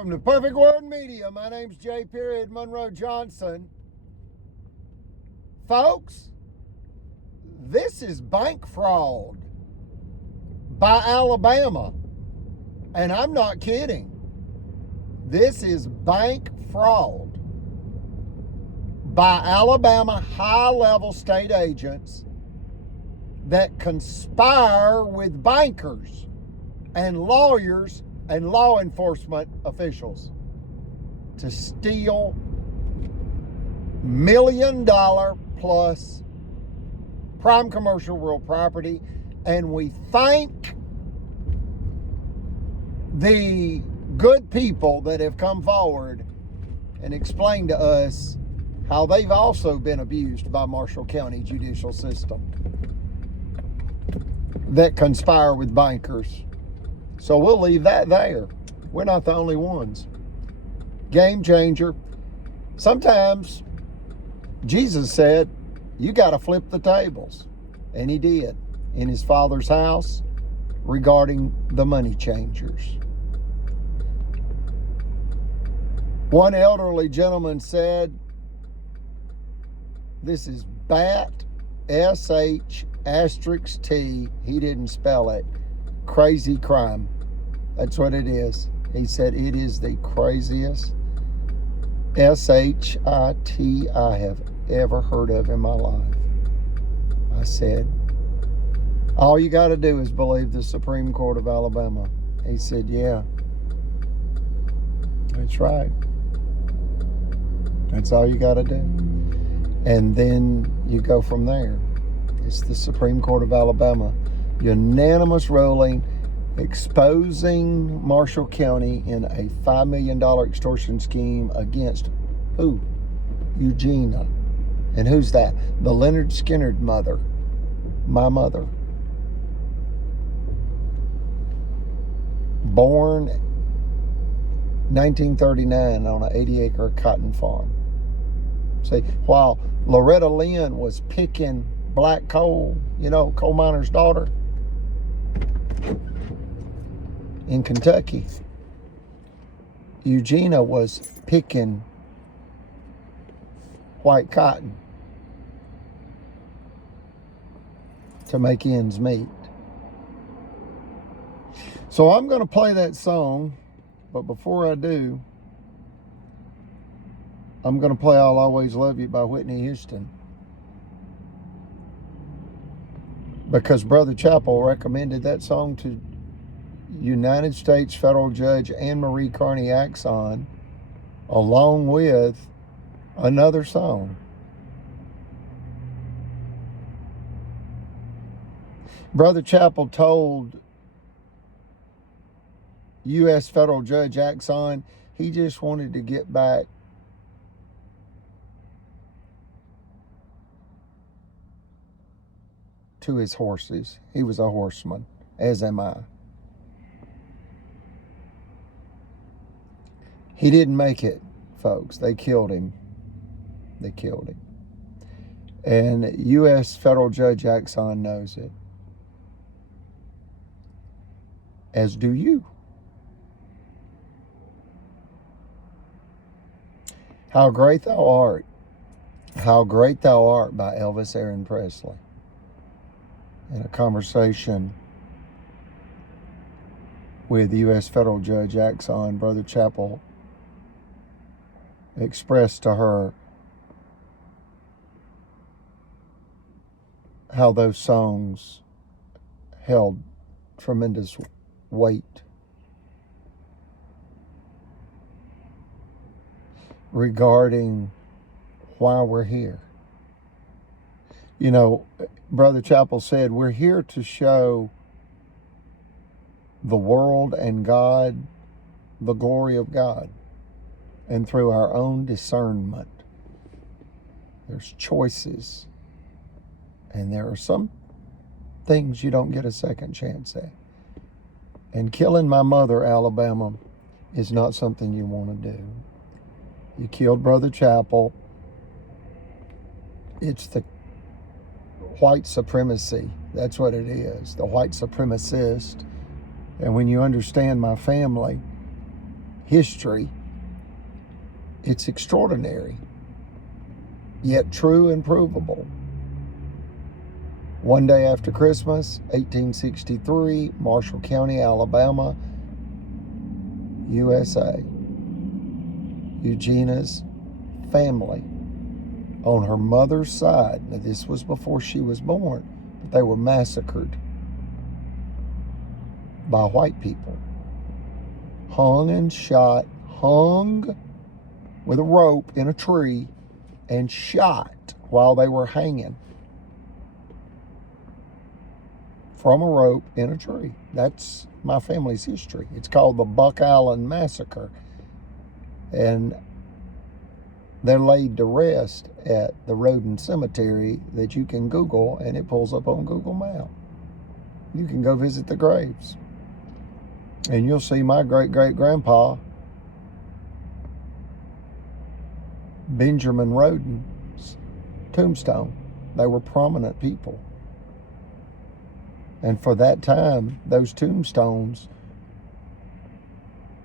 Welcome to Perfect World Media. My name's J. Monroe Johnson. Folks, this is bank fraud by Alabama. And I'm not kidding. This is bank fraud by Alabama high-level state agents that conspire with bankers and lawyers and law enforcement officials to steal $1 million plus prime commercial real property. And we thank the good people that have come forward and explained to us how they've also been abused by Marshall County judicial system that conspire with bankers. So we'll leave that there. We're not the only ones. Game changer. Sometimes Jesus said, you got to flip the tables. And he did in his Father's house regarding the money changers. One elderly gentleman said, this is BAT, S-H*T. He didn't spell it. Crazy crime. That's what it is. He said it is the craziest S-H-I-T I have ever heard of in my life. I said, all you got to do is believe the Supreme Court of Alabama. He said, yeah. That's right. That's all you got to do. And then you go from there. It's the Supreme Court of Alabama. Unanimous ruling exposing Marshall County in a $5 million extortion scheme against who? Eugenia. And who's that? The Leonard Skinnard mother. My mother. Born 1939 on an 80-acre cotton farm. See, while Loretta Lynn was picking black coal, coal miner's daughter, in Kentucky, Eugenia was picking white cotton to make ends meet. So I'm going to play that song, but before I do, I'm going to play I'll Always Love You by Whitney Houston. Because Brother Chappell recommended that song to United States Federal Judge Anne Marie Carney Axon, along with another song. Brother Chappell told U.S. Federal Judge Axon he just wanted to get back to his horses. He was a horseman, as am I. He didn't make it, folks. They killed him. They killed him. And U.S. Federal Judge Axon knows it. As do you. How Great Thou Art. How Great Thou Art by Elvis Aaron Presley. In a conversation with U.S. Federal Judge Axon, Brother Chappell expressed to her how those songs held tremendous weight regarding why we're here. Brother Chappell said, we're here to show the world and God the glory of God. And through our own discernment, there's choices. And there are some things you don't get a second chance at. And killing my mother, Alabama, is not something you want to do. You killed Brother Chappell. It's the white supremacy. That's what it is, the white supremacist. And when you understand my family history, it's extraordinary, yet true and provable. One day after Christmas, 1863, Marshall County, Alabama, USA. Eugenia's family on her mother's side, now this was before she was born, but they were massacred by white people. Hung and shot, hung with a rope in a tree and shot while they were hanging from a rope in a tree. That's my family's history. It's called the Buck Island Massacre. And they're laid to rest at the Roden Cemetery that you can Google, and it pulls up on Google Maps. You can go visit the graves. And you'll see my great-great-grandpa, Benjamin Roden's tombstone. They were prominent people. And for that time, those tombstones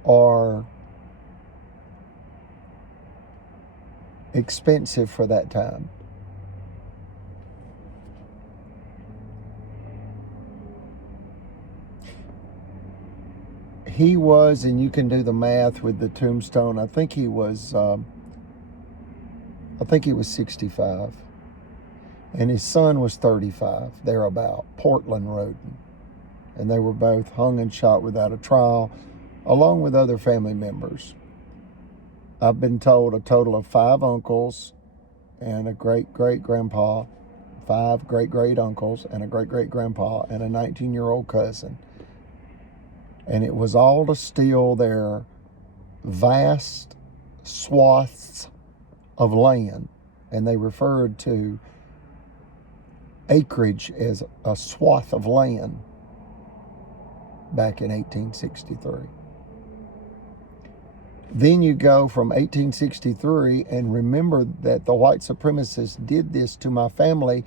are expensive for that time. He was, and you can do the math with the tombstone, I think he was 65. And his son was 35, thereabout, Portland Roden. And they were both hung and shot without a trial, along with other family members. I've been told a total of 5 uncles and a great-great-grandpa, 5 great-great-uncles and a great-great-grandpa and a 19-year-old cousin. And it was all to steal their vast swaths of land. And they referred to acreage as a swath of land back in 1863. Then you go from 1863, and remember that the white supremacists did this to my family,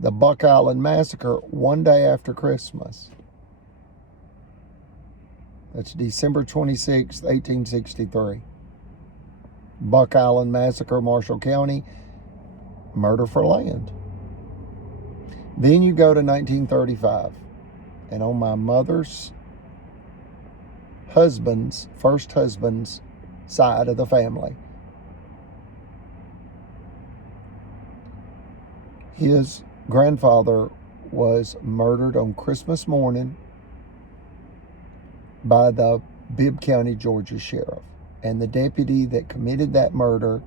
the Buck Island Massacre, one day after Christmas. That's December 26, 1863. Buck Island Massacre, Marshall County, murder for land. Then you go to 1935, and on my mother's first husband's side of the family, his grandfather was murdered on Christmas morning by the Bibb County, Georgia sheriff. And the deputy that committed that murder,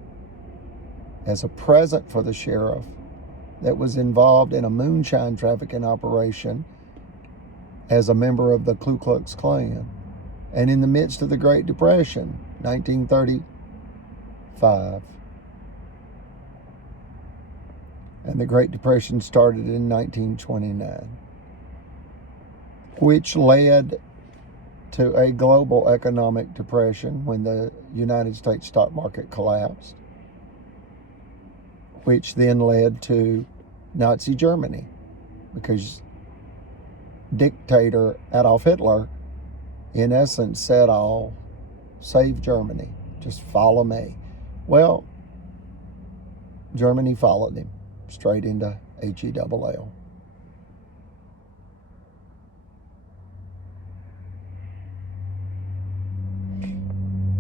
as a present for the sheriff, that was involved in a moonshine trafficking operation as a member of the Ku Klux Klan. And in the midst of the Great Depression, 1935. And the Great Depression started in 1929, which led to a global economic depression when the United States stock market collapsed, which then led to Nazi Germany, because dictator Adolf Hitler, in essence, said, "I'll save Germany, just follow me." Well, Germany followed him straight into HELL.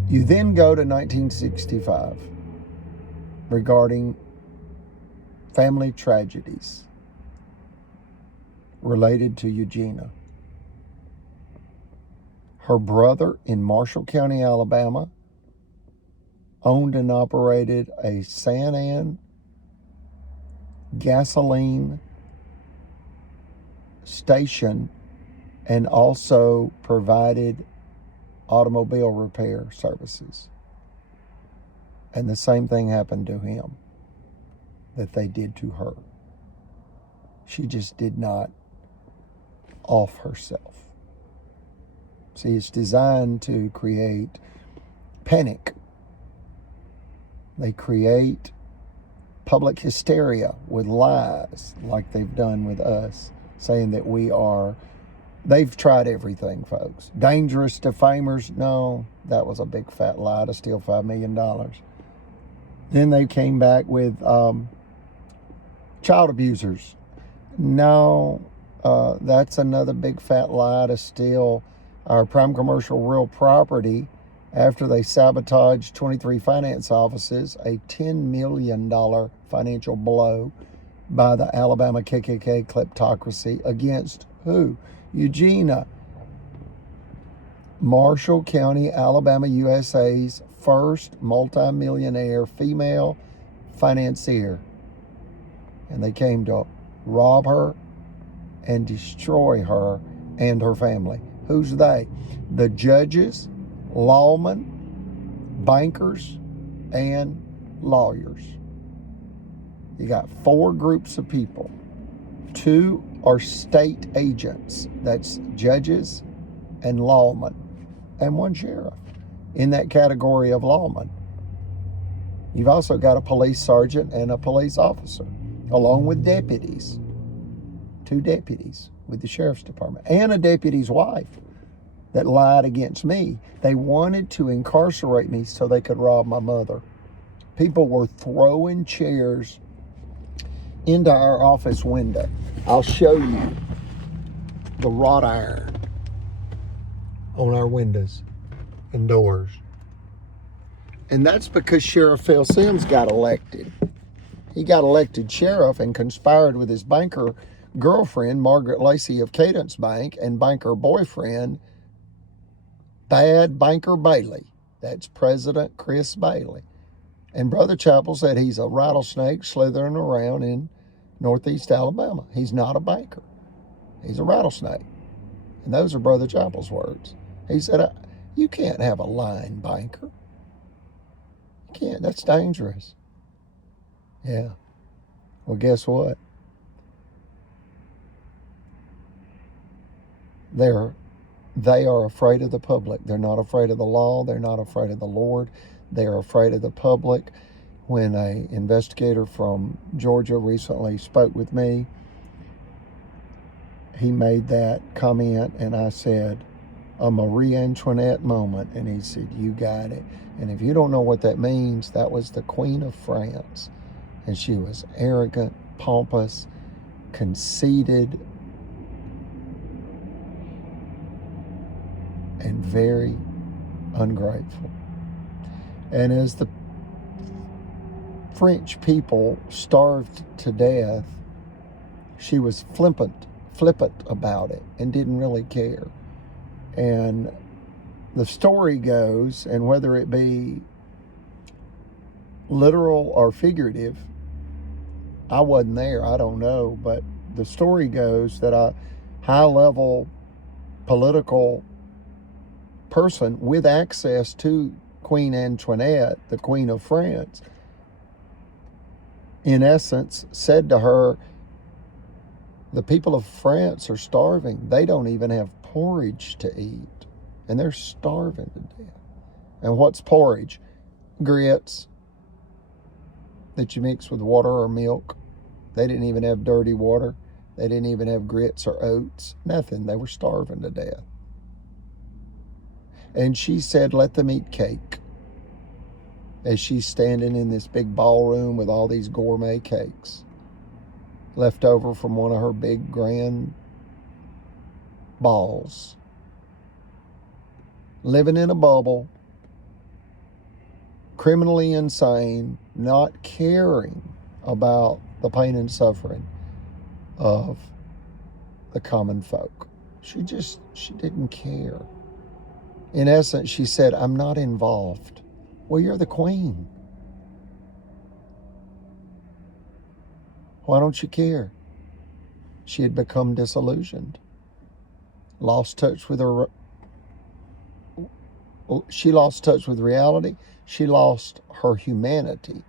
You then go to 1965 regarding family tragedies related to Eugenia. Her brother in Marshall County, Alabama, owned and operated a San Ann gasoline station and also provided automobile repair services. And the same thing happened to him that they did to her. She just did not off herself. See, it's designed to create panic. They create public hysteria with lies, like they've done with us, saying that we are They've tried everything, folks. Dangerous defamers? No, that was a big fat lie to steal $5 million. Then they came back with child abusers. No, that's another big fat lie to steal our prime commercial real property after they sabotaged 23 finance offices, a $10 million financial blow by the Alabama KKK kleptocracy against who? Eugenia, Marshall County, Alabama, USA's first multimillionaire female financier. And they came to rob her and destroy her and her family. Who's they? The judges, lawmen, bankers, and lawyers. You got 4 groups of people. 2 are state agents. That's judges and lawmen, and 1 sheriff in that category of lawmen. You've also got a police sergeant and a police officer, along with deputies. 2 deputies with the sheriff's department, and a deputy's wife that lied against me. They wanted to incarcerate me so they could rob my mother. People were throwing chairs into our office window. I'll show you the wrought iron on our windows and doors. And that's because Sheriff Phil Sims got elected. He got elected sheriff and conspired with his banker girlfriend, Margaret Lacey of Cadence Bank, and banker boyfriend, Bad Banker Bailey. That's President Chris Bailey. And Brother Chappell said he's a rattlesnake slithering around in Northeast Alabama. He's not a banker. He's a rattlesnake. And those are Brother Chappell's words. He said, you can't have a lying banker. You can't. That's dangerous. Yeah. Well, guess what? They are afraid of the public. They're not afraid of the law. They're not afraid of the Lord. They are afraid of the public. When an investigator from Georgia recently spoke with me, he made that comment, and I said, a Marie Antoinette moment, and he said, you got it. And if you don't know what that means, that was the Queen of France, and she was arrogant, pompous, conceited, and very ungrateful. And as the French people starved to death, she was flippant about it and didn't really care. And the story goes, and whether it be literal or figurative, I wasn't there, I don't know, but the story goes that a high-level political person with access to Queen Antoinette, the Queen of France, in essence said to her, the people of France are starving. They don't even have porridge to eat, and they're starving to death. And what's porridge? Grits that you mix with water or milk. They didn't even have dirty water. They didn't even have grits or oats. Nothing. They were starving to death. And she said, let them eat cake. As she's standing in this big ballroom with all these gourmet cakes left over from one of her big grand balls. Living in a bubble, criminally insane, not caring about the pain and suffering of the common folk. She didn't care. In essence, she said, I'm not involved. Well, you're the queen. Why don't you care? She had become disillusioned. Lost touch with her. She lost touch with reality. She lost her humanity.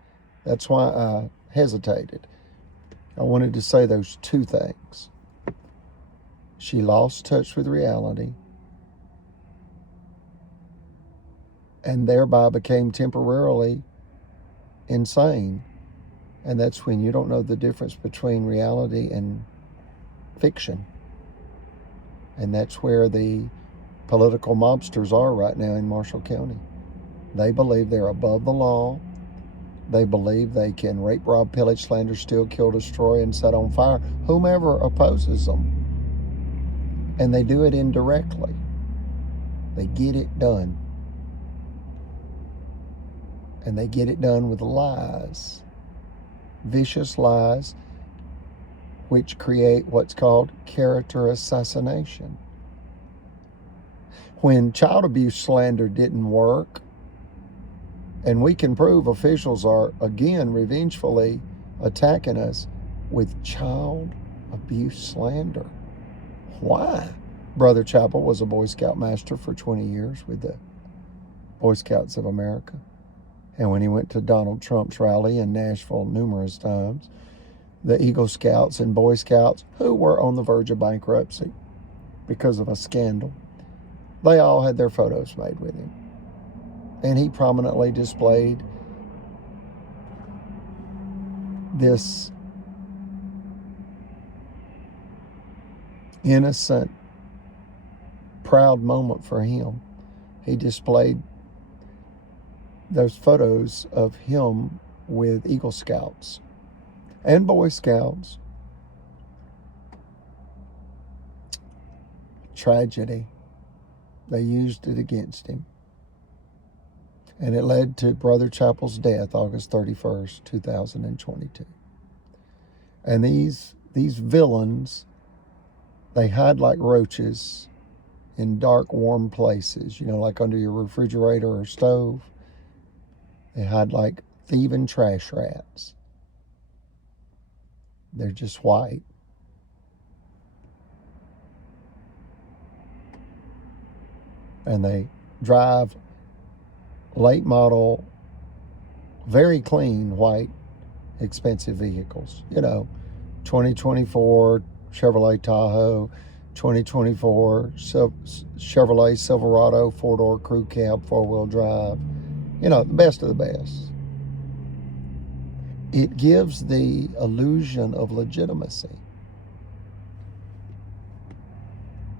That's why I hesitated. I wanted to say those 2 things. She lost touch with reality, and thereby became temporarily insane. And that's when you don't know the difference between reality and fiction. And that's where the political mobsters are right now in Marshall County. They believe they're above the law. They believe they can rape, rob, pillage, slander, steal, kill, destroy, and set on fire whomever opposes them. And they do it indirectly. They get it done. And they get it done with lies. Vicious lies, which create what's called character assassination. When child abuse slander didn't work, and we can prove officials are, again, revengefully attacking us with child abuse slander. Why? Brother Chappell was a Boy Scout master for 20 years with the Boy Scouts of America. And when he went to Donald Trump's rally in Nashville numerous times, the Eagle Scouts and Boy Scouts, who were on the verge of bankruptcy because of a scandal, they all had their photos made with him. And he prominently displayed this innocent, proud moment for him. He displayed those photos of him with Eagle Scouts and Boy Scouts. Tragedy. They used it against him. And it led to Brother Chappell's death, August 31st, 2022. And these villains, they hide like roaches in dark, warm places, like under your refrigerator or stove. They hide like thieving trash rats. They're just white. And they drive late model, very clean, white, expensive vehicles. 2024 Chevrolet Tahoe, 2024 Chevrolet Silverado, 4-door crew cab, 4-wheel drive. The best of the best. It gives the illusion of legitimacy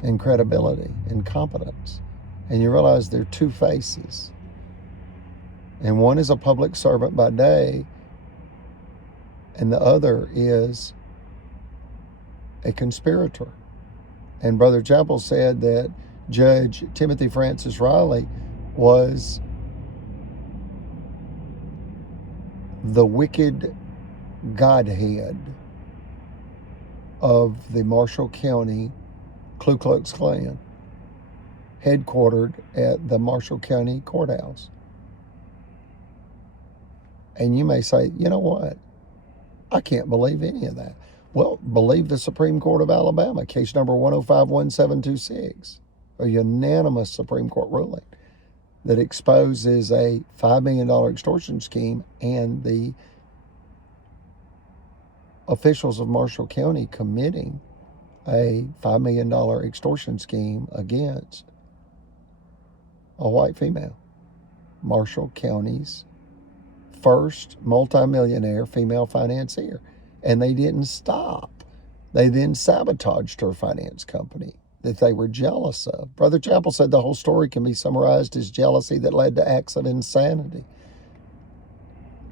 and credibility and competence. And you realize there are two faces. And one is a public servant by day, and the other is a conspirator. And Brother Chappell said that Judge Timothy Francis Riley was the wicked godhead of the Marshall County Ku Klux Klan, headquartered at the Marshall County Courthouse. And you may say, you know what? I can't believe any of that. Well, believe the Supreme Court of Alabama, case number 1051726, a unanimous Supreme Court ruling that exposes a $5 million extortion scheme and the officials of Marshall County committing a $5 million extortion scheme against a white female. Marshall County's first multimillionaire female financier. And they didn't stop. They then sabotaged her finance company that they were jealous of. Brother Chappell said the whole story can be summarized as jealousy that led to acts of insanity.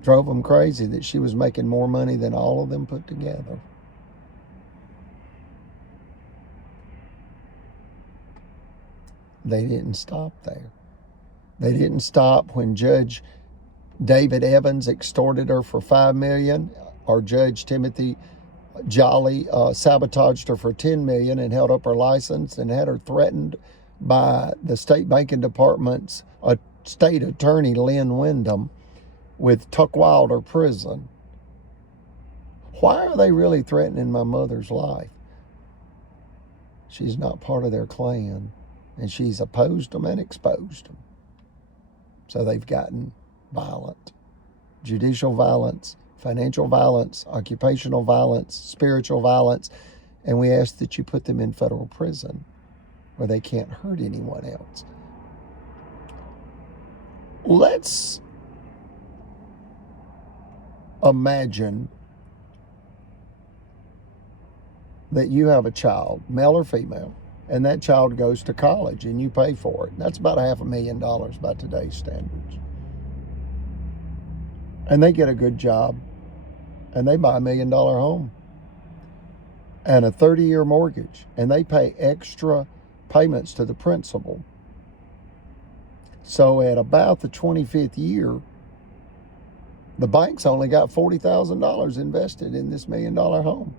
Drove them crazy that she was making more money than all of them put together. They didn't stop there. They didn't stop when Judge David Evans extorted her for $5 million, or Judge Timothy Jolly sabotaged her for $10 million and held up her license and had her threatened by the state banking department's state attorney, Lynn Wyndham, with Tuck Wilder prison. Why are they really threatening my mother's life? She's not part of their clan, and she's opposed them and exposed them. So they've gotten violent. Judicial violence, financial violence, occupational violence, spiritual violence, and we ask that you put them in federal prison where they can't hurt anyone else. Let's imagine that you have a child, male or female, and that child goes to college and you pay for it. That's about $500,000 by today's standards. And they get a good job and they buy $1 million home and a 30-year mortgage, and they pay extra payments to the principal. So at about the 25th year, the bank's only got $40,000 invested in this $1 million home.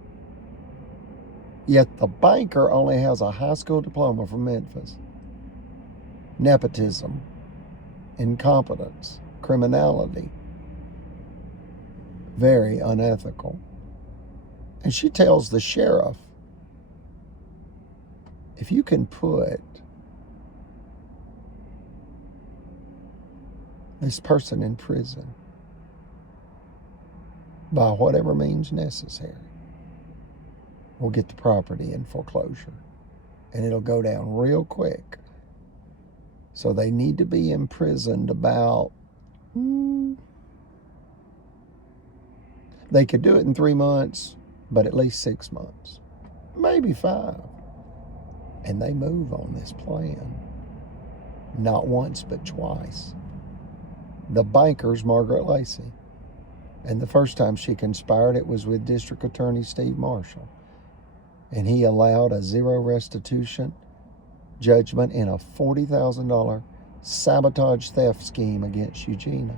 Yet the banker only has a high school diploma from Memphis. Nepotism, incompetence, criminality. Very unethical. And she tells the sheriff, if you can put this person in prison by whatever means necessary, we'll get the property in foreclosure. And it'll go down real quick. So they need to be imprisoned about, they could do it in 3 months, but at least 6 months, maybe 5. And they move on this plan. Not once, but twice. The banker's Margaret Lacey. And the first time she conspired, it was with District Attorney Steve Marshall. And he allowed a zero restitution judgment in a $40,000 sabotage theft scheme against Eugenia.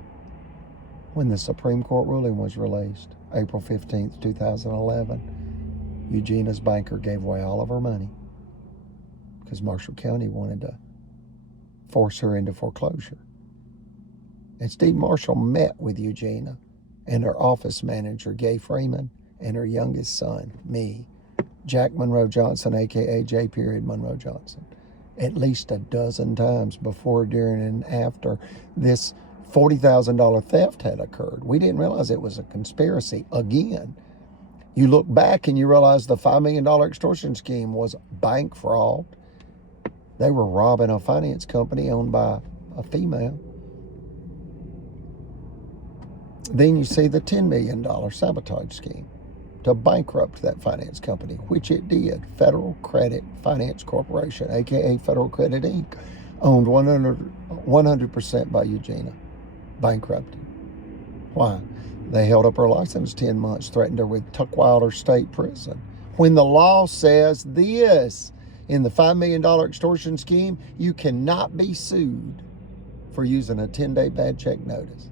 When the Supreme Court ruling was released, April 15th, 2011, Eugenia's banker gave away all of her money because Marshall County wanted to force her into foreclosure. And Steve Marshall met with Eugenia and her office manager, Gay Freeman, and her youngest son, me, Jack Monroe Johnson, a.k.a. J. Monroe Johnson, at least a dozen times before, during, and after this $40,000 theft had occurred. We didn't realize it was a conspiracy. Again, you look back and you realize the $5 million extortion scheme was bank fraud. They were robbing a finance company owned by a female. Then you see the $10 million sabotage scheme to bankrupt that finance company, which it did. Federal Credit Finance Corporation, a.k.a. Federal Credit Inc., owned 100% by Eugenia. Bankrupted. Why? They held up her license 10 months, threatened her with Tuckwilder State Prison. When the law says this, in the $5 million extortion scheme, you cannot be sued for using a 10-day bad check notice.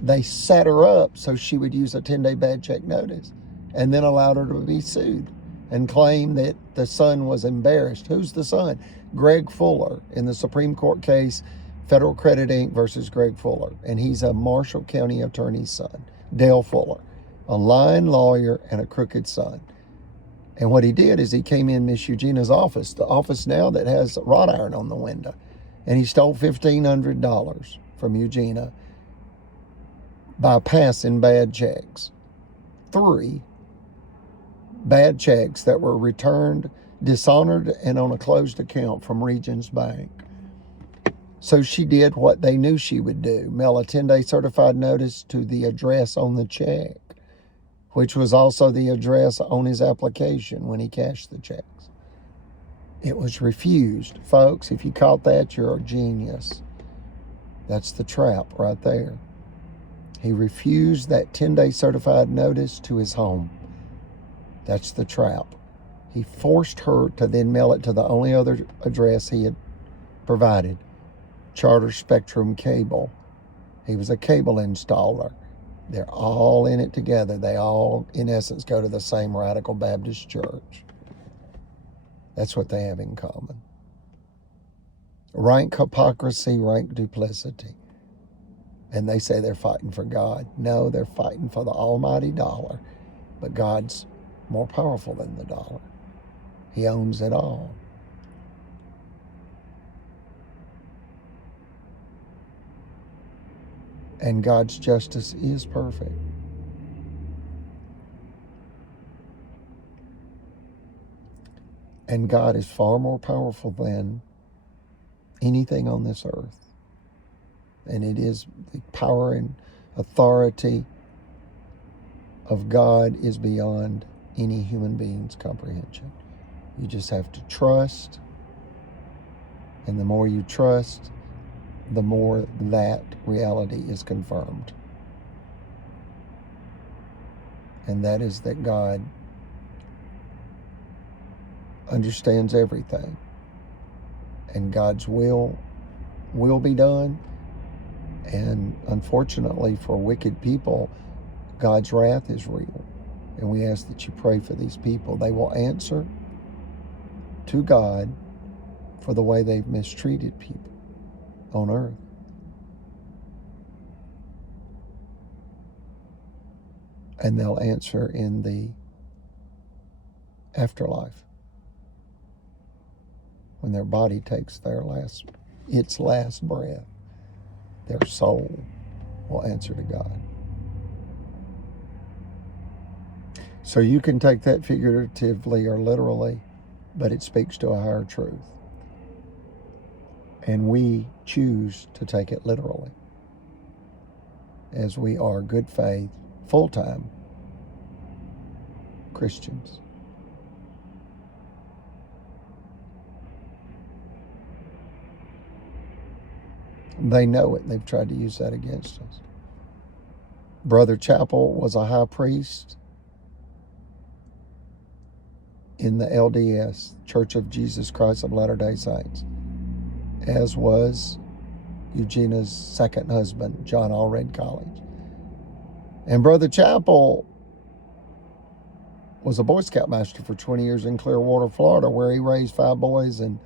They set her up so she would use a 10-day bad check notice and then allowed her to be sued and claim that the son was embarrassed. Who's the son? Greg Fuller, in the Supreme Court case, Federal Credit Inc. versus Greg Fuller. And he's a Marshall County attorney's son, Dale Fuller, a lying lawyer and a crooked son. And what he did is he came in Miss Eugenia's office, the office now that has wrought iron on the window, and he stole $1,500 from Eugenia by passing bad checks. 3 bad checks that were returned, dishonored, and on a closed account from Regions Bank. So she did what they knew she would do, mail a 10-day certified notice to the address on the check, which was also the address on his application when he cashed the checks. It was refused. Folks, if you caught that, you're a genius. That's the trap right there. He refused that 10-day certified notice to his home. That's the trap. He forced her to then mail it to the only other address he had provided, Charter Spectrum Cable. He was a cable installer. They're all in it together. They all, in essence, go to the same Radical Baptist church. That's what they have in common. Rank hypocrisy, rank duplicity. And they say they're fighting for God. No, they're fighting for the almighty dollar. But God's more powerful than the dollar. He owns it all. And God's justice is perfect. And God is far more powerful than anything on this earth. And it is the power and authority of God is beyond any human being's comprehension. You just have to trust. And the more you trust, the more that reality is confirmed. And that is that God understands everything. And God's will be done. And unfortunately for wicked people, God's wrath is real. And we ask that you pray for these people. They will answer to God for the way they've mistreated people on earth. And they'll answer in the afterlife, when their body takes its last breath. Their soul will answer to God. So you can take that figuratively or literally, but it speaks to a higher truth. And we choose to take it literally, as we are good faith, full-time Christians. They know it. They've tried to use that against us. Brother Chappell was a high priest in the LDS, Church of Jesus Christ of Latter-day Saints, as was Eugenia's second husband, John Allred College. And Brother Chappell was a Boy Scout master for 20 years in Clearwater, Florida, where he raised 5 boys and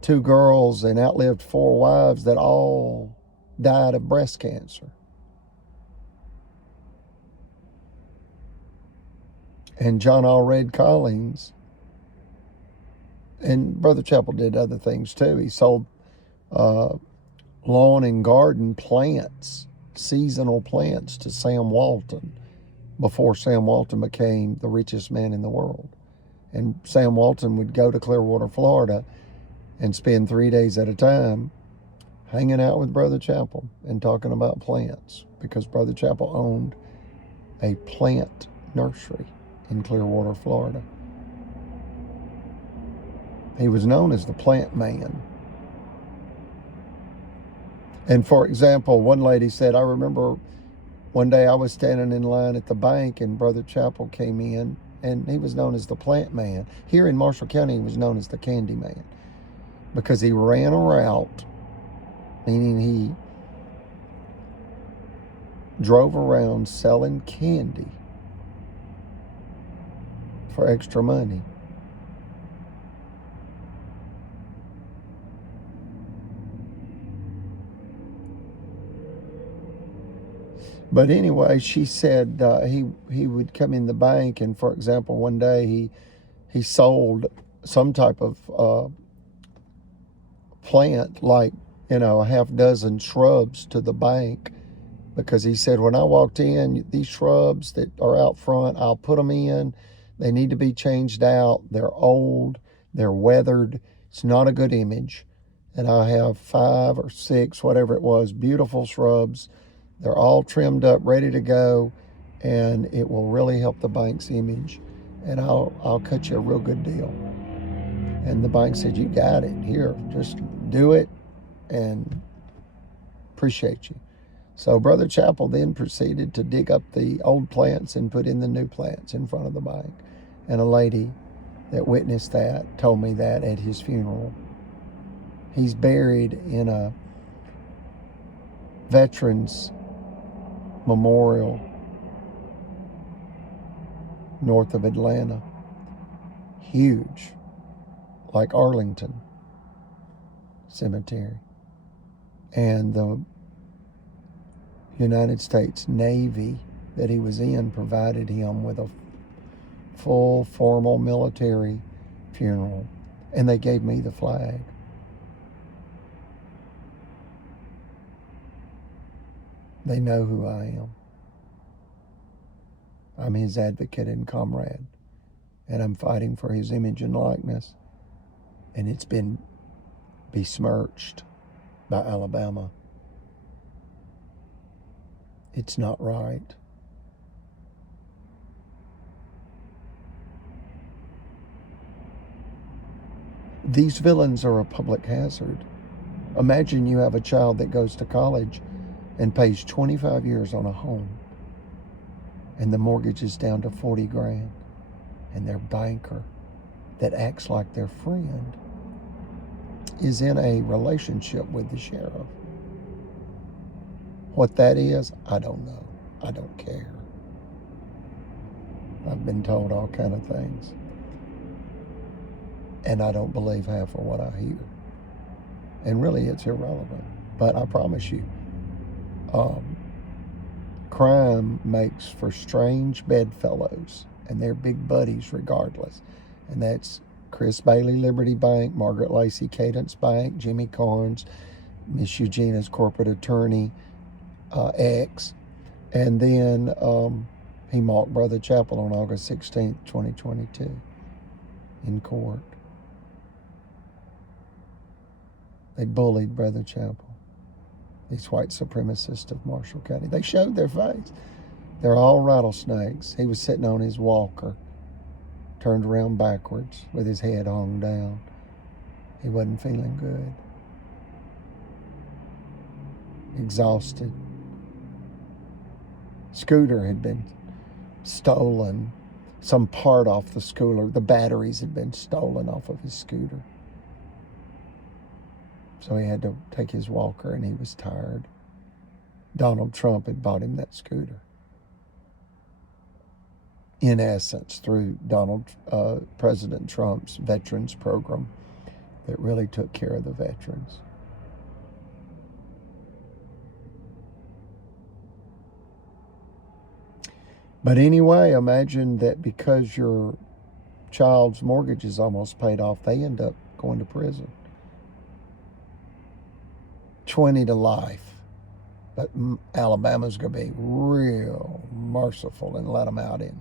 2 girls and outlived 4 wives that all died of breast cancer. And John Allred Collins, and Brother Chappell did other things too. He sold lawn and garden plants, seasonal plants, to Sam Walton before Sam Walton became the richest man in the world. And Sam Walton would go to Clearwater, Florida, and spend 3 days at a time hanging out with Brother Chappell and talking about plants, because Brother Chappell owned a plant nursery in Clearwater, Florida. He was known as the plant man. And for example, one lady said, I remember one day I was standing in line at the bank and Brother Chappell came in, and he was known as the plant man. Here in Marshall County, he was known as the candy man, because he ran a route, meaning he drove around selling candy for extra money. But anyway, she said he would come in the bank, and for example, one day he sold some type of plant, like, a half dozen shrubs to the bank, because he said, when I walked in, these shrubs that are out front, I'll put them in. They need to be changed out. They're old. They're weathered. It's not a good image. And I have 5 or 6, whatever it was, beautiful shrubs. They're all trimmed up, ready to go, and it will really help the bank's image. And I'll cut you a real good deal. And the bank said, you got it. Here, just do it, and appreciate you. So Brother Chappell then proceeded to dig up the old plants and put in the new plants in front of the bank. And a lady that witnessed that told me that at his funeral. He's buried in a veterans memorial north of Atlanta. Huge, like Arlington Cemetery. And the United States Navy that he was in provided him with a full formal military funeral. And they gave me the flag. They know who I am. I'm his advocate and comrade. And I'm fighting for his image and likeness. And it's been besmirched by Alabama. It's not right. These villains are a public hazard. Imagine you have a child that goes to college and pays 25 years on a home, and the mortgage is down to 40 grand, and their banker that acts like their friend is in a relationship with the sheriff. What that is, I don't know. I don't care. I've been told all kind of things, and I don't believe half of what I hear. And really, it's irrelevant. But I promise you, crime makes for strange bedfellows, and they're big buddies regardless. And that's Chris Bailey, Liberty Bank, Margaret Lacey, Cadence Bank, Jimmy Carnes, Miss Eugenia's corporate attorney, X. And then he mocked Brother Chappell on August 16th, 2022 in court. They bullied Brother Chappell, these white supremacists of Marshall County. They showed their face. They're all rattlesnakes. He was sitting on his walker, turned around backwards with his head hung down. He wasn't feeling good. Exhausted. Scooter had been stolen. Some part off the scooter. The batteries had been stolen off of his scooter. So he had to take his walker, and he was tired. Donald Trump had bought him that scooter. In essence, through President Trump's veterans program that really took care of the veterans. But anyway, imagine that because your child's mortgage is almost paid off, they end up going to prison. 20 to life. But Alabama's going to be real merciful and let them out in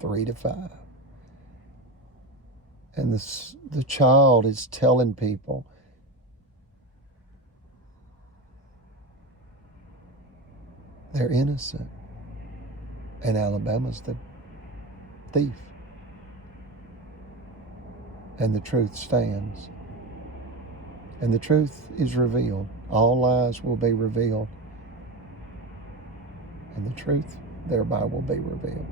3 to 5. And the child is telling people, they're innocent. And Alabama's the thief. And the truth stands. And the truth is revealed. All lies will be revealed. And the truth thereby will be revealed.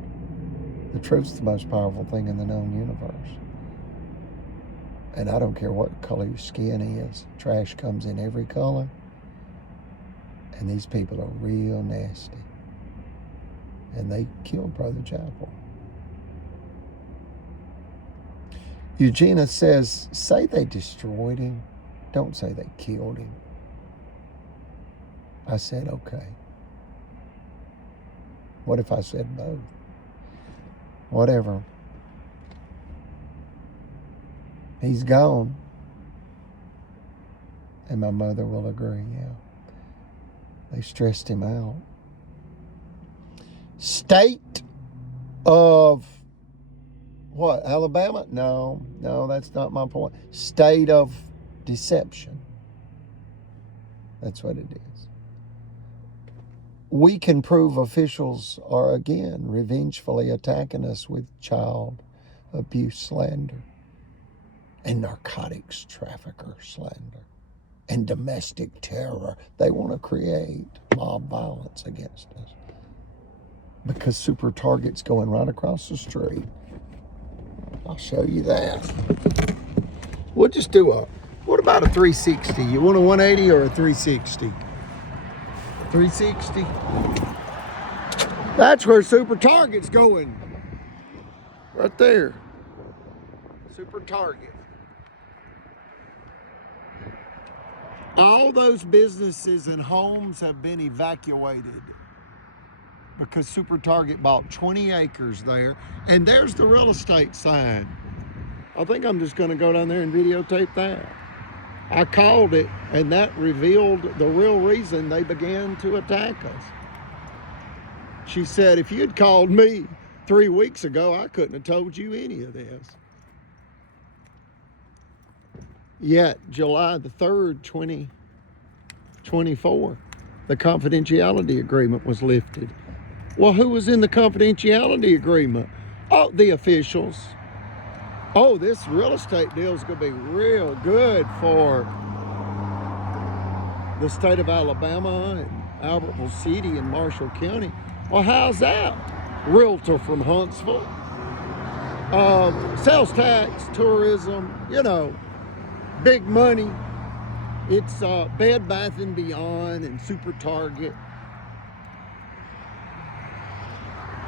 The truth's the most powerful thing in the known universe. And I don't care what color your skin is. Trash comes in every color. And these people are real nasty. And they killed Brother Chappell. Eugenia says, say they destroyed him. Don't say they killed him. I said, okay. What if I said both? Whatever. He's gone. And my mother will agree, yeah. They stressed him out. State of what? Alabama? No, that's not my point. State of deception. That's what it is. We can prove officials are again revengefully attacking us with child abuse slander and narcotics trafficker slander and domestic terror. They want to create mob violence against us because Super Target's going right across the street. I'll show you that. We'll just do what about a 360? You want a 180 or a 360? 360. That's where Super Target's going. Right there. Super Target. All those businesses and homes have been evacuated because Super Target bought 20 acres there. And there's the real estate sign. I think I'm just going to go down there and videotape that. I called it, and that revealed the real reason they began to attack us. She said, if you'd called me 3 weeks ago, I couldn't have told you any of this. Yet, July the 3rd, 2024, the confidentiality agreement was lifted. Well, who was in the confidentiality agreement? Oh, the officials. Oh, this real estate deal is going to be real good for the state of Alabama and Albertville City and Marshall County. Well, how's that? Realtor from Huntsville. Sales tax, tourism, you know, big money. It's Bed Bath & Beyond and Super Target.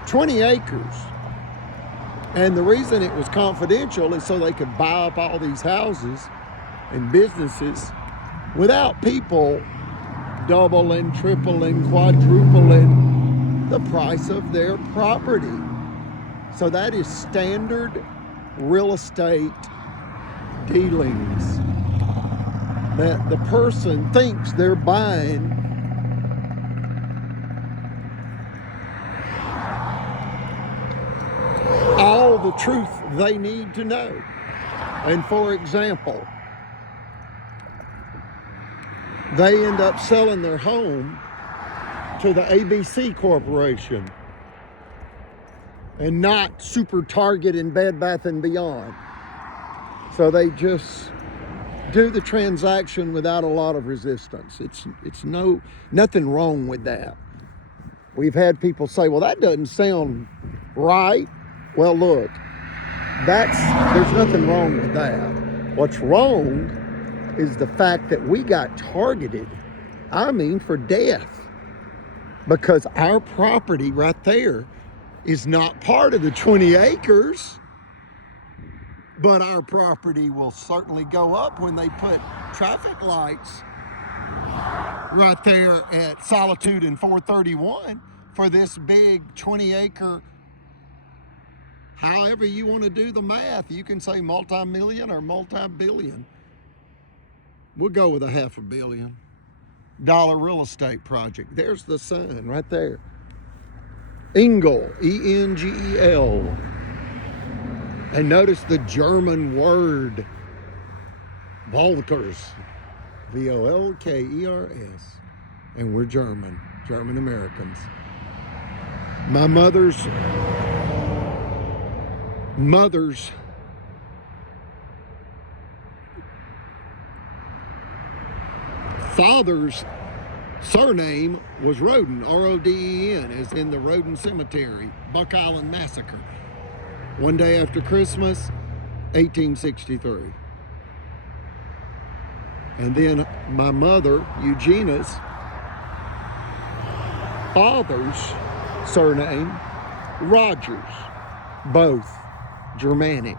20 acres. And the reason it was confidential is so they could buy up all these houses and businesses without people doubling, tripling, quadrupling the price of their property. So that is standard real estate dealings that the person thinks they're buying all the truth they need to know. And for example, they end up selling their home to the ABC Corporation and not Super Target and Bed Bath & Beyond. So they just do the transaction without a lot of resistance. It's nothing wrong with that. We've had people say, well, that doesn't sound right. Well, look, there's nothing wrong with that. What's wrong is the fact that we got targeted, for death, because our property right there is not part of the 20 acres, but our property will certainly go up when they put traffic lights right there at Solitude and 431 for this big 20-acre. However you want to do the math, you can say multi-million or multi-billion. We'll go with a $500 million real estate project. There's the sign right there. Engel, E-N-G-E-L. And notice the German word, Volkers, V-O-L-K-E-R-S. And we're German Americans. My mother's father's surname was Roden, R-O-D-E-N, as in the Roden Cemetery, Buck Island Massacre. One day after Christmas, 1863. And then my mother, Eugenia's father's surname, Rogers, both Germanic.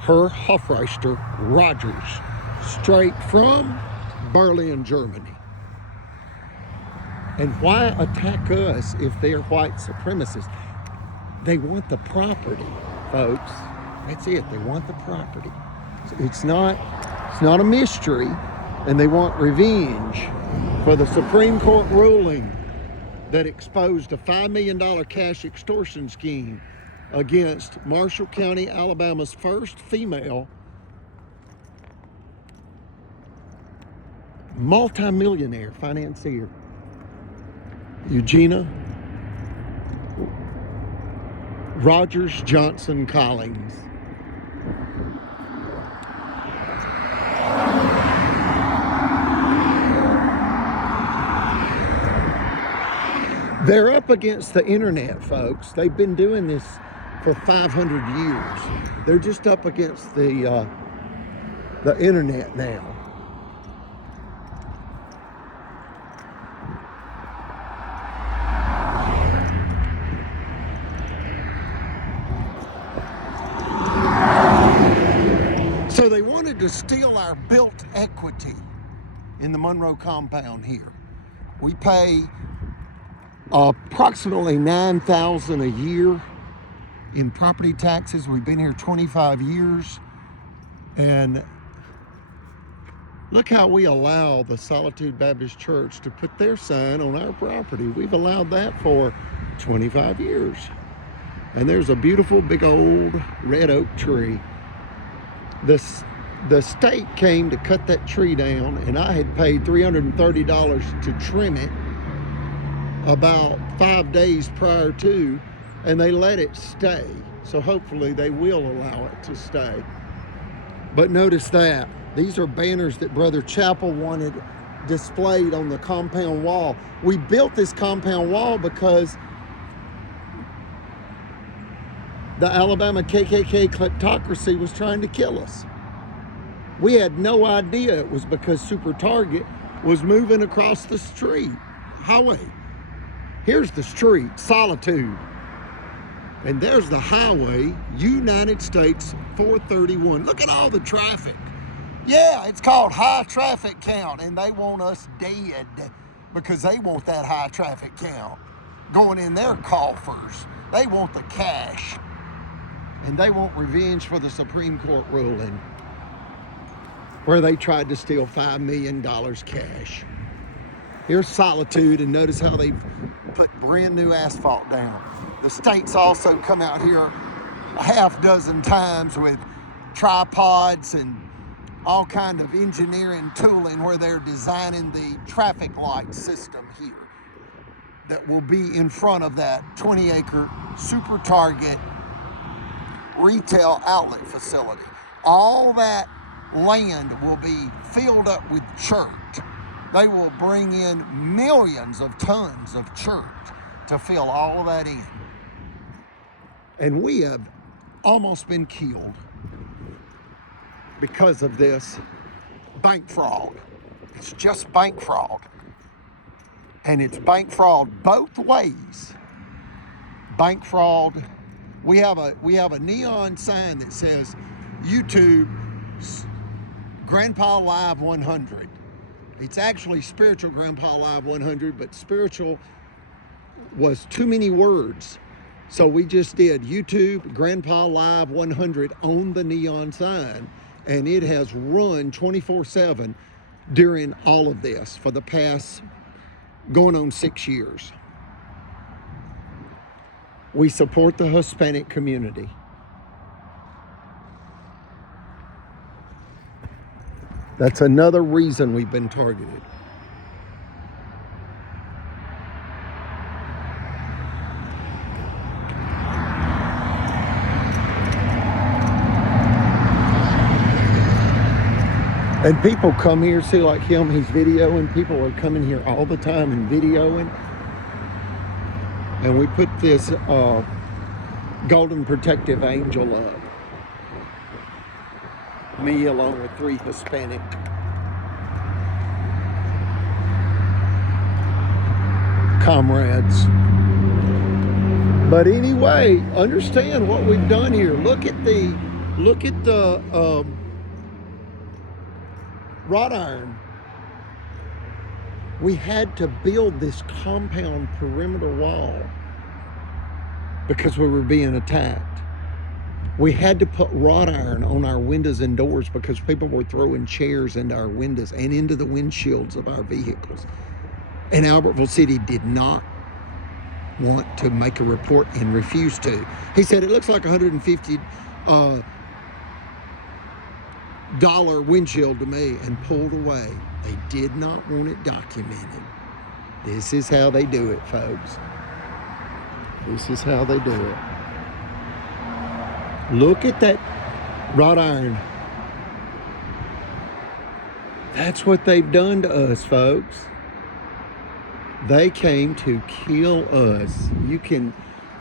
Her Hofreister Rogers, straight from Berlin, Germany. And why attack us if they're white supremacists? They want the property, folks. That's it. They want the property. It's not a mystery, and they want revenge for the Supreme Court ruling that exposed a $5 million cash extortion scheme against Marshall County, Alabama's first female multimillionaire financier, Eugenia Rogers Johnson Collins. They're up against the internet, folks. They've been doing this for 500 years. They're just up against the internet now. So they wanted to steal our built equity in the Monroe compound here. We pay approximately $9,000 a year in property taxes. We've been here 25 years. And look how we allow the Solitude Baptist Church to put their sign on our property. We've allowed that for 25 years. And there's a beautiful big old red oak tree. The state came to cut that tree down, and I had paid $330 to trim it about 5 days prior to, and they let it stay. So hopefully they will allow it to stay. But notice that. These are banners that Brother Chappell wanted displayed on the compound wall. We built this compound wall because the Alabama KKK kleptocracy was trying to kill us. We had no idea it was because Super Target was moving across the street, highway. Here's the street, Solitude. And there's the highway, United States 431. Look at all the traffic. Yeah, it's called high traffic count, and they want us dead because they want that high traffic count going in their coffers. They want the cash, and they want revenge for the Supreme Court ruling where they tried to steal $5 million cash. Here's Solitude, and notice how they've put brand new asphalt down. The state's also come out here a half dozen times with tripods and all kind of engineering tooling where they're designing the traffic light system here that will be in front of that 20-acre Super Target retail outlet facility. All that land will be filled up with church. They will bring in millions of tons of church to fill all of that in. And we have almost been killed because of this bank fraud. It's just bank fraud. And it's bank fraud both ways. Bank fraud. We have a neon sign that says YouTube Grandpa Live 100. It's actually Spiritual Grandpa Live 100, but spiritual was too many words. So we just did YouTube Grandpa Live 100 on the neon sign, and it has run 24/7 during all of this for the past going on 6 years. We support the Hispanic community. That's another reason we've been targeted. And people come here, see like him, he's videoing. People are coming here all the time and videoing. And we put this golden protective angel up. Me along with 3 Hispanic comrades. But anyway, understand what we've done here. Look at the wrought iron. We had to build this compound perimeter wall because we were being attacked. We had to put wrought iron on our windows and doors because people were throwing chairs into our windows and into the windshields of our vehicles. And Albertville City did not want to make a report and refused to. He said, it looks like $150 dollar windshield to me, and pulled away. They did not want it documented. This is how they do it, folks. This is how they do it. Look at that wrought iron. That's what they've done to us, folks. They came to kill us. You can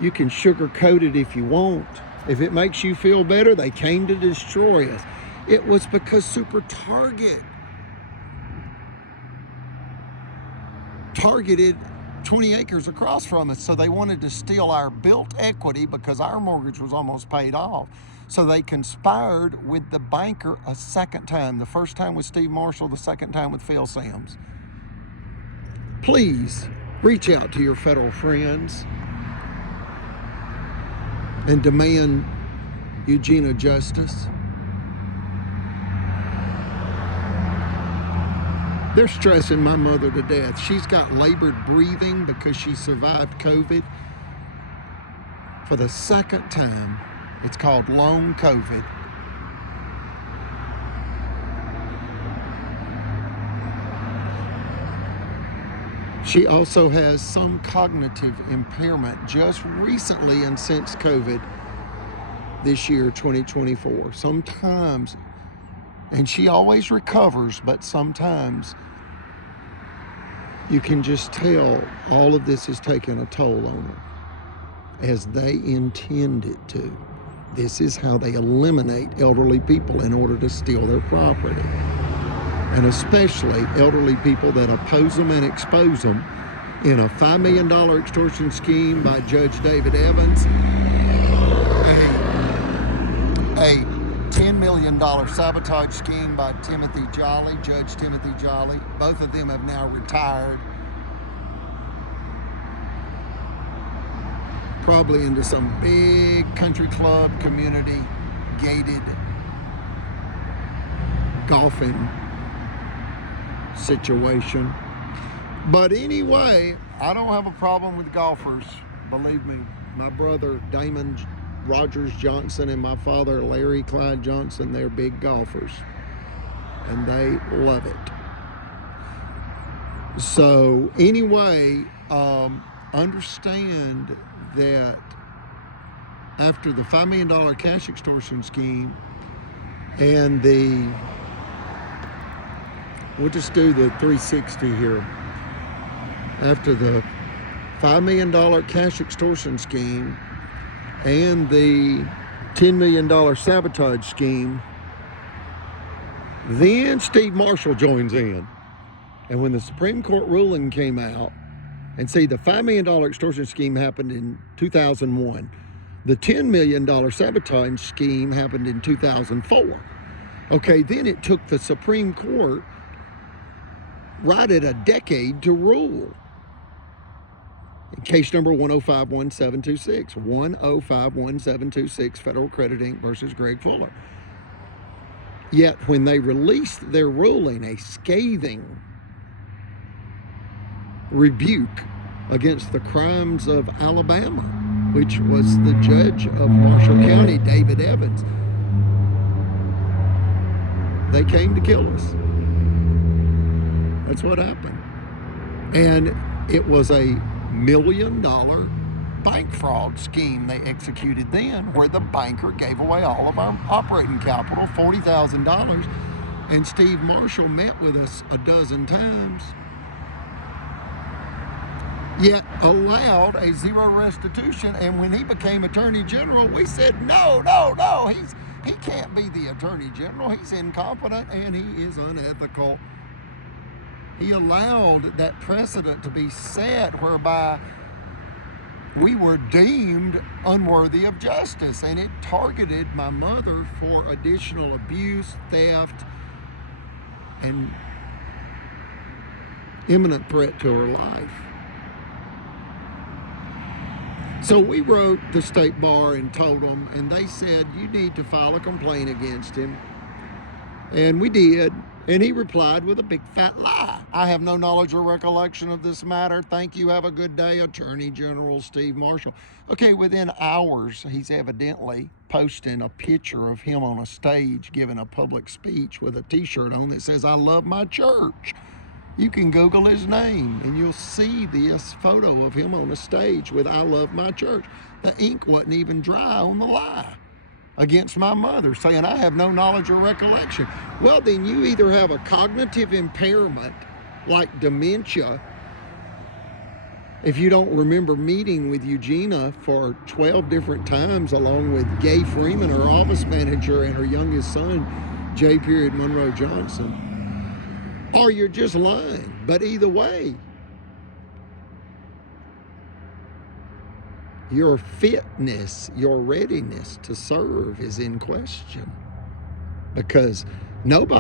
sugarcoat it if you want. If it makes you feel better, they came to destroy us. It was because Super Target targeted 20 acres across from us, so they wanted to steal our built equity because our mortgage was almost paid off. So they conspired with the banker a second time. The first time with Steve Marshall, the second time with Phil Sims. Please reach out to your federal friends and demand Eugenia justice. They're stressing my mother to death. She's got labored breathing because she survived COVID for the second time. It's called long COVID. She also has some cognitive impairment just recently and since COVID. this year, 2024. Sometimes, and she always recovers, but sometimes you can just tell all of this is taking a toll on her, as they intend it to. This is how they eliminate elderly people in order to steal their property. And especially elderly people that oppose them and expose them in a $5 million extortion scheme by Judge David Evans, a $10 million sabotage scheme by Timothy Jolly, Judge Timothy Jolly. Both of them have now retired, probably into some big country club, community, gated golfing situation. But anyway, I don't have a problem with golfers. Believe me, my brother Damon Rogers Johnson and my father Larry Clyde Johnson, they're big golfers, and they love it. So anyway, understand that after the $5 million cash extortion scheme and we'll just do the 360 here. After the $5 million cash extortion scheme and the $10 million sabotage scheme, then Steve Marshall joins in. And when the Supreme Court ruling came out, and see, the $5 million extortion scheme happened in 2001. The $10 million sabotage scheme happened in 2004. Okay, then it took the Supreme Court right at a decade to rule. In case number 1051726, 1051726, Federal Credit Inc. versus Greg Fuller. Yet when they released their ruling, a scathing rebuke against the crimes of Alabama, which was the judge of Marshall County, David Evans, they came to kill us. That's what happened. And it was a $1 million bank fraud scheme they executed then, where the banker gave away all of our operating capital, $40,000, and Steve Marshall met with us a dozen times, yet allowed a zero restitution. And when he became Attorney General, we said, no, he can't be the Attorney General. He's incompetent and he is unethical. He allowed that precedent to be set whereby we were deemed unworthy of justice, and it targeted my mother for additional abuse, theft, and imminent threat to her life. So we wrote the state bar and told them, and they said, you need to file a complaint against him. And we did. And he replied with a big fat lie. I have no knowledge or recollection of this matter. Thank you. Have a good day, Attorney General Steve Marshall. Okay, within hours, he's evidently posting a picture of him on a stage giving a public speech with a t-shirt on that says, I love my church. You can Google his name and you'll see this photo of him on a stage with I love my church. The ink wasn't even dry on the lie against my mother, saying I have no knowledge or recollection. Well, then you either have a cognitive impairment like dementia, if you don't remember meeting with Eugenia for 12 different times along with Gay Freeman, her office manager, and her youngest son, J. Monroe Johnson, or you're just lying. But either way, your fitness, your readiness to serve is in question, because nobody